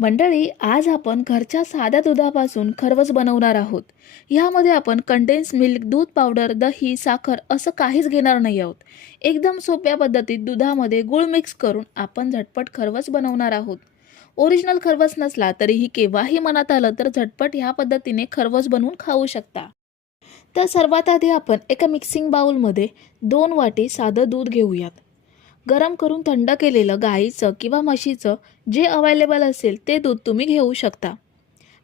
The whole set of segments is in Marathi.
मंडळी आज आपण घरच्या साध्या दुधापासून खरवस बनवणार आहोत. ह्यामध्ये आपण कंडेन्स मिल्क दूध पावडर दही साखर असं काहीच घेणार नाही आहोत. एकदम सोप्या पद्धतीत दुधामध्ये गुळ मिक्स करून आपण झटपट खरवस बनवणार आहोत. ओरिजिनल खरवस नसला तरीही केव्हाही मनात आलं तर झटपट ह्या पद्धतीने खरवस बनवून खाऊ शकता. तर सर्वात आधी आपण एका मिक्सिंग बाउलमध्ये दोन वाटी साधं दूध घेऊयात. गरम करून थंड केलेलं गाईचं किंवा म्हशीचं जे अवेलेबल असेल ते दूध तुम्ही घेऊ शकता.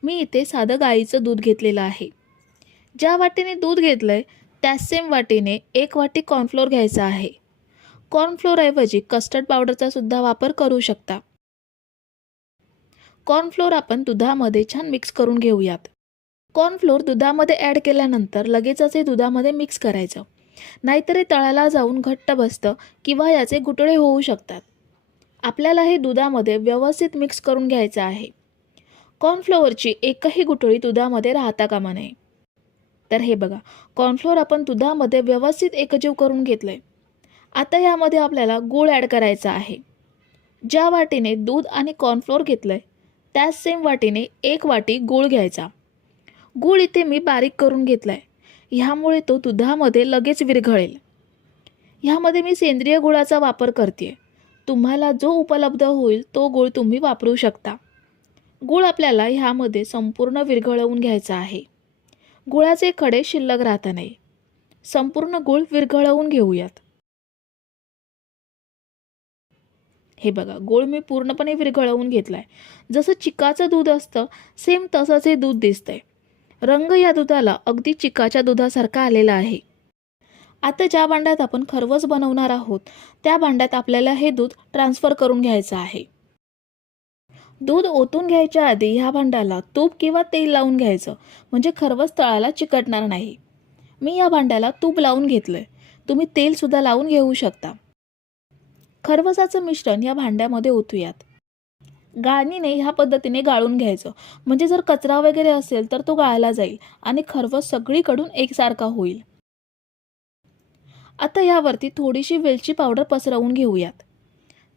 मी इथे साधं गाईचं दूध घेतलेलं आहे. ज्या वाटीने दूध घेतलं आहे त्याच सेम वाटीने एक वाटी कॉर्नफ्लोअर घ्यायचा आहे. कॉर्नफ्लोअरऐवजी कस्टर्ड पावडरचा सुद्धा वापर करू शकता. कॉर्नफ्लोअर आपण दुधामध्ये छान मिक्स करून घेऊयात. कॉर्नफ्लोअर दुधामध्ये ॲड केल्यानंतर लगेचच हे दुधामध्ये मिक्स करायचं. नाहीतर हे तळाला जाऊन घट्ट बसतं किंवा याचे गुटळे होऊ शकतात. आपल्याला हे दुधामध्ये व्यवस्थित मिक्स करून घ्यायचं आहे. कॉर्नफ्लोअरची एकही गुटळी दुधामध्ये राहता कामा नये. तर हे बघा कॉर्नफ्लोअर आपण दुधामध्ये व्यवस्थित एकजीव करून घेतलं आहे आता यामध्ये आपल्याला गूळ ॲड करायचा आहे. ज्या वाटीने दूध आणि कॉर्नफ्लोअर घेतलं आहे त्याच सेम वाटीने एक वाटी गूळ घ्यायचा. गूळ इथे मी बारीक करून घेतला आहे ह्यामुळे तो दुधामध्ये लगेच विरघळेल. ह्यामध्ये मी सेंद्रिय गुळाचा वापर करते तुम्हाला जो उपलब्ध होईल तो गूळ तुम्ही वापरू शकता. गूळ आपल्याला ह्यामध्ये संपूर्ण विरघळवून घ्यायचा आहे. गुळाचे खडे शिल्लक राहता नाही. संपूर्ण गूळ विरघळवून घेऊयात. हे बघा गूळ मी पूर्णपणे विरघळवून घेतला आहे जसं चिकाचं दूध असतं सेम तसंच हे दूध दिसतंय. रंग या दुधाला अगदी चिकाच्या दुधासारखा आलेला आहे. आता ज्या भांड्यात आपण खरवस बनवणार आहोत त्या भांड्यात आपल्याला हे दूध ट्रान्सफर करून घ्यायचं आहे. दूध ओतून घ्यायच्या आधी ह्या भांड्याला तूप किंवा तेल लावून घ्यायचं म्हणजे खरवस तळाला चिकटणार नाही. मी या भांड्याला तूप लावून घेतलंय. तुम्ही तेलसुद्धा लावून घेऊ शकता. खरवसाचं मिश्रण या भांड्यामध्ये ओतूयात. गाळणीने ह्या पद्धतीने गाळून घ्यायचं. म्हणजे जर कचरा वगैरे असेल तर तो गाळला जाईल आणि खरवस सगळीकडून एकसारखा होईल. आता यावरती थोडीशी वेलची पावडर पसरवून घेऊयात.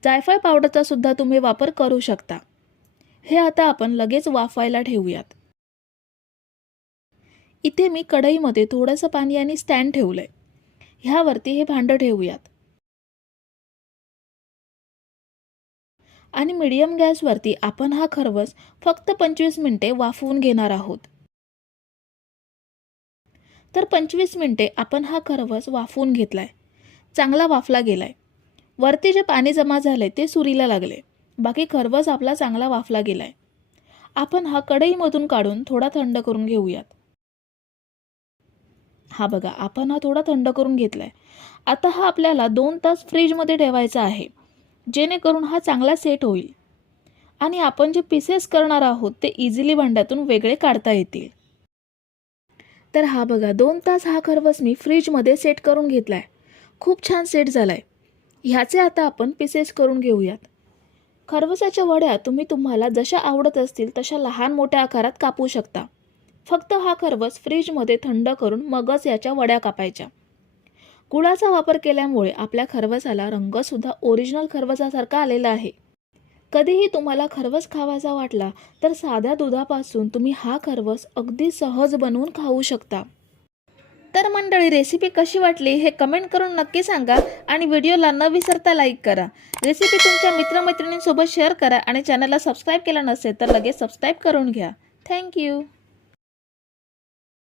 जायफळ पावडरचा सुद्धा तुम्ही वापर करू शकता. हे आता आपण लगेच वाफायला ठेवूयात. इथे मी कढईमध्ये थोडंसं पाणी आणि स्टँड ठेवलंय. ह्यावरती हे भांडं ठेवूयात. आणि मिडियम गॅसवरती आपण हा खरवस फक्त पंचवीस मिनिटे वाफवून घेणार आहोत. तर पंचवीस मिनिटे आपण हा खरवस वाफवून घेतलाय. चांगला वाफला गेलाय. वरती जे पाणी जमा झाले ते सुरीला लागले. बाकी खरवस आपला चांगला वाफला गेलाय. आपण हा कढईमधून काढून थोडा थंड करून घेऊयात. हा बघा आपण हा थोडा थंड करून घेतलाय. आता हा आपल्याला दोन तास फ्रीजमध्ये ठेवायचा आहे. जेणेकरून हा चांगला सेट होईल. आणि आपण जे पीसेस करणार आहोत ते इझिली भांड्यातून वेगळे काढता येतील. तर हा बघा दोन तास हा खरवस मी फ्रीजमध्ये सेट करून घेतला आहे खूप छान सेट झाला आहे ह्याचे आता आपण पीसेस करून घेऊयात. खरवसाच्या वड्या तुम्ही तुम्हाला जशा आवडत असतील तशा लहान मोठ्या आकारात कापू शकता. फक्त हा खरवस फ्रीजमध्ये थंड करून मगच याच्या वड्या कापायच्या. गुळाचा वापर केल्यामुळे आपल्या खरवसाला रंगसुद्धा ओरिजिनल खरवसासारखा आलेला आहे. कधीही तुम्हाला खरवस खावासा वाटला तर साध्या दुधापासून तुम्ही हा खरवस अगदी सहज बनवून खाऊ शकता. तर मंडळी रेसिपी कशी वाटली हे कमेंट करून नक्की सांगा आणि व्हिडिओला न विसरता लाईक करा. रेसिपी तुमच्या मित्रमैत्रिणींसोबत शेअर करा आणि चॅनलला सबस्क्राईब केला नसेल तर लगेच सबस्क्राईब करून घ्या. थँक्यू